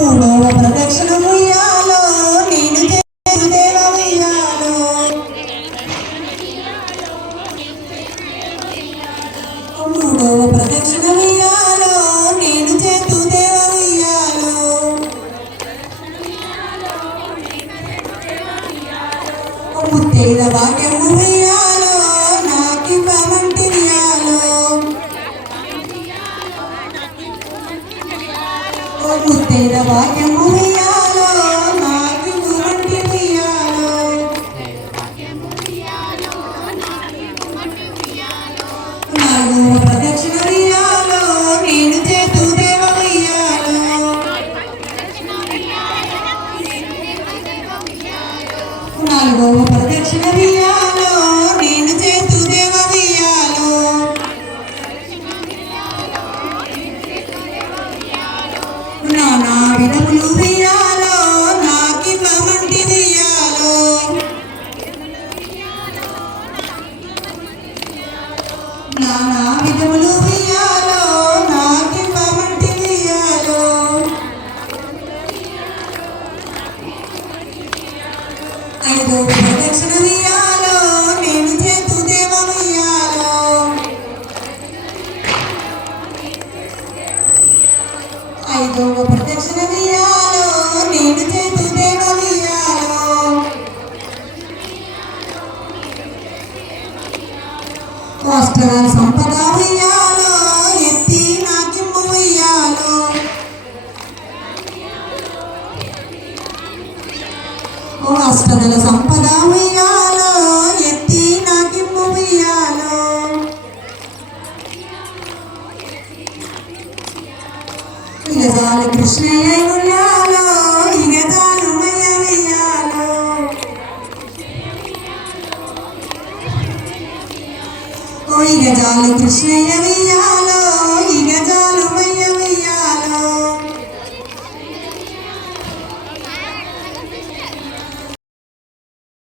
మూడవ ప్రదక్షిణ ఉయ్యాలో నేను చేతు దేవ ఉయ్యాలో మూడవ ప్రదక్షిణ ఉయ్యాలో నేను చేతు దేవ ఉయ్యాలో ముత్తైద భాగ్యము ఉయ్యాలో నాకివ్వమంటి ఉయ్యాలో ముత్తైద భాగ్యము ఉయ్యాలో నాకివ్వమంటి ఉయ్యాలో నాలుగవ ప్రదక్షిణ ఉయ్యాలో నేను చేతు దేవ ఉయ్యాలో నాలుగవ ప్రదక్షిణ ఉయ్యాలో నేను చేతు దేవ ఉయ్యాలో నానా విధములు ఉయ్యాలో నాకివ్వమంటి ఉయ్యాలో నానా విధములు ఉయ్యాలో నాకివ్వమంటి ఉయ్యాలో ఐదవ ప్రదక్షిణ ఉయ్యాలో నేను చేతు దేవ ఉయ్యాలో ఐదవ ప్రదక్షిణ ఉయ్యాలో నేను చేతు దేవ ఉయ్యాలో అష్టదల సంపద ఉయ్యాలో ఎత్తి నాకిమ్ము ఉయ్యాలో అష్టదల సంపద ఉయ్యాలో ఎత్తి నాకిమ్ము ఉయ్యాలో ఇగజాల కృష్ణయ్య ఉయ్యాలో ఇగజాలు మయ్య ఉయ్యాలో ఇగజాల కృష్ణయ్య ఉయ్యాలో